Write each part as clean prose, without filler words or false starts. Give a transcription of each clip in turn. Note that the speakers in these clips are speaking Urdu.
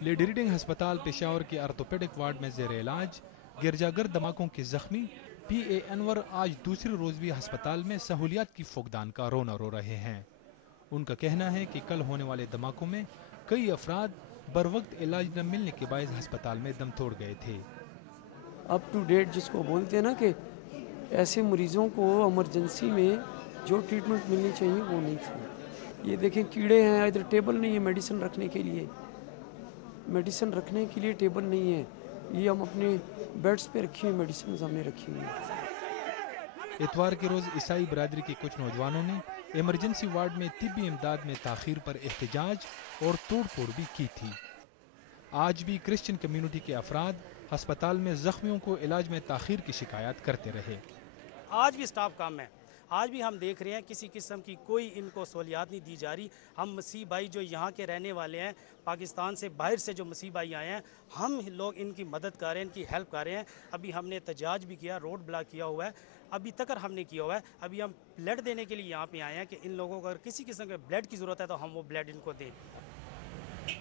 لیڈی ریڈنگ ہسپتال پشاور کے آرتھوپیڈک وارڈ میں زیر علاج گرجاگر دھماکوں کے زخمی پی اے انور آج دوسرے روز بھی ہسپتال میں سہولیات کی فقدان کا رونا رو رہے ہیں۔ ان کا کہنا ہے کہ کل ہونے والے دھماکوں میں کئی افراد بروقت علاج نہ ملنے کے باعث ہسپتال میں دم توڑ گئے تھے۔ اپ ٹو ڈیٹ جس کو بولتے ہیں نا کہ ایسے مریضوں کو ایمرجنسی میں جو ٹریٹمنٹ ملنی چاہیے وہ نہیں تھی۔ یہ دیکھیں کیڑے ہیں، ادھر ٹیبل نہیں ہے میڈیسن رکھنے کے لیے، ٹیبل نہیں ہے، یہ ہم اپنے بیڈس پہ رکھی ہوئی میڈیسنز ہم نے رکھی ہوئی ہیں۔ اتوار کے روز عیسائی برادری کے کچھ نوجوانوں نے ایمرجنسی وارڈ میں طبی امداد میں تاخیر پر احتجاج اور توڑ پھوڑ بھی کی تھی۔ آج بھی کرسچن کمیونٹی کے افراد ہسپتال میں زخمیوں کو علاج میں تاخیر کی شکایات کرتے رہے۔ آج بھی سٹاف کم ہے، آج بھی ہم دیکھ رہے ہیں کسی قسم کی کوئی ان کو سہولیات نہیں دی جا رہی۔ ہم مسیح بھائی جو یہاں کے رہنے والے ہیں، پاکستان سے باہر سے جو مسیح بھائی آئے ہیں، ہم لوگ ان کی مدد کر رہے ہیں، ان کی ہیلپ کر رہے ہیں۔ ابھی ہم نے احتجاج بھی کیا، روڈ بلاک کیا ہوا ہے، ابھی تک ہم نے کیا ہوا ہے۔ ابھی ہم بلڈ دینے کے لیے یہاں پہ آئے ہیں کہ ان لوگوں کو اگر کسی قسم کے بلڈ کی ضرورت ہے تو ہم وہ بلڈ ان کو دیں۔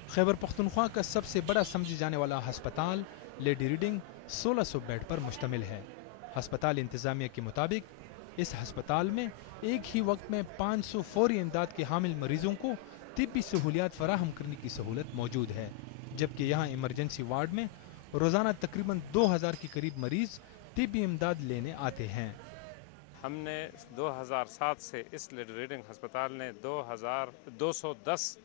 خیبر پختونخوا کا سب سے بڑا سمجھی جانے والا ہسپتال لیڈی ریڈنگ 1600 بیڈ پر مشتمل ہے۔ ہسپتال انتظامیہ کے مطابق اس ہسپتال میں ایک ہی وقت میں 500 فوری امداد کے حامل مریضوں کو طبی سہولیات فراہم کرنے کی سہولت موجود ہے، جبکہ یہاں ایمرجنسی وارڈ میں روزانہ تقریباً 2000 کے قریب مریض طبی امداد لینے آتے ہیں۔ ہم نے 2007 سے اس لیڈی ریڈنگ ہسپتال نے 210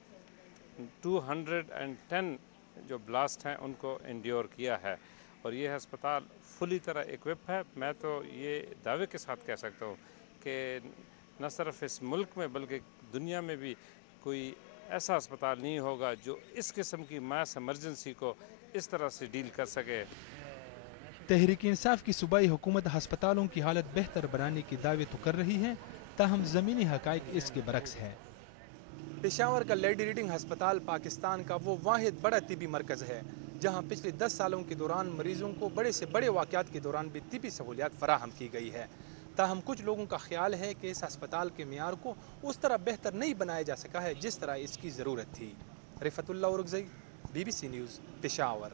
جو بلاسٹ ہیں ان کو انڈیور کیا ہے، اور یہ ہسپتال فلی طرح ایکوپ ہے۔ میں تو یہ دعوے کے ساتھ کہہ سکتا ہوں کہ نہ صرف اس ملک میں بلکہ دنیا میں بھی کوئی ایسا ہسپتال نہیں ہوگا جو اس قسم کی ماس ایمرجنسی کو اس طرح سے ڈیل کر سکے۔ تحریک انصاف کی صوبائی حکومت ہسپتالوں کی حالت بہتر بنانے کی دعوے تو کر رہی ہے، تاہم زمینی حقائق اس کے برعکس ہے۔ پشاور کا لیڈی ریڈنگ ہسپتال پاکستان کا وہ واحد بڑا طبی مرکز ہے جہاں پچھلے 10 سالوں کے دوران مریضوں کو بڑے سے بڑے واقعات کے دوران بھی طبی سہولیات فراہم کی گئی ہے۔ تاہم کچھ لوگوں کا خیال ہے کہ اس ہسپتال کے معیار کو اس طرح بہتر نہیں بنایا جا سکا ہے جس طرح اس کی ضرورت تھی۔ رفعت اللہ اورگزئی، BBC نیوز، پشاور۔